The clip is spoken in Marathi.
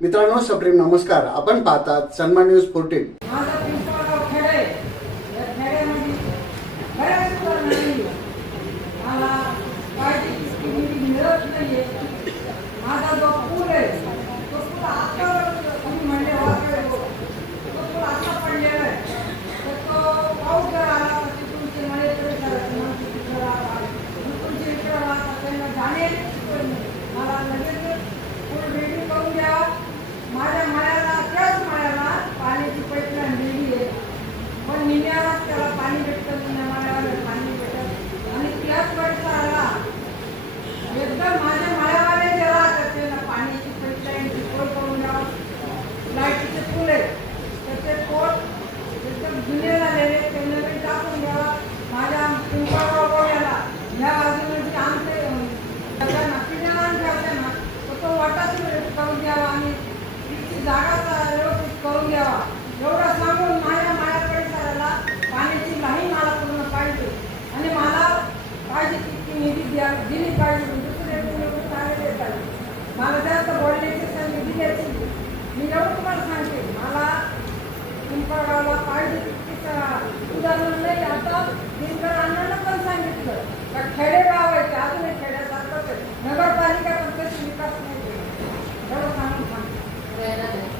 मित्रांनो, सप्रेम नमस्कार. आपण पाहतात सन्मान न्यूज 14. माझा पिंपळगाव खेडे या खेड्यामध्ये बऱ्याच सुधारणा नाही. मला पाहिजे तितकी निधी मिळत नाहीये. माझा जो पूल आहे तो पूल आता तुम्ही म्हणले वाकडे तो पूल आता पडलेला आहे. तर तो पाऊस जर आला तर तिथूनचे मळेकडे जायचं तिकडे आला तिथूनचे इकडे आला तर त्यांना जाण्याची सोय नाही. मला लगेच पूल रेडी करून द्यावा. माझ्या मळ्याला त्याच मळ्याला पाण्याची पाईपलाईन दिली आहे, पण निम्यालाच त्याला पाणी भेटतं, निम्या मळ्याला पाणी भेटत आणि त्याच परिसराला एकदम माझ्या मळ्यावाले जे राहतात त्यांना पाण्याची पाईपलाईनची सोय करून द्यावं. लाईटीचे पूल आहे तर ते पोल एकदम जुने झालेले ते नवीन टाकून द्यावा. माझ्या पिंपळगाव गोव्याला ह्या बाजूने जे आमचे पिण्याला ठेवते ना तर तो वाटाच करून द्यावा आणि जागा व्यवस्थित करून द्यावा. एवढं सांगून माझ्या परिसराला पाण्याची लाईन मला पूर्ण पाहिजे आणि मला पाहिजे तितकी निधी दिली पाहिजे. दुसरे चांगले पाहिजे. मला जास्त बोलण्याची संधी द्यायची. मी एवढं तुम्हाला सांगते, मला पिंपळगावला पाहिजे तितकी सुधारणा नाही. आता पिंपळ अण्णांना पण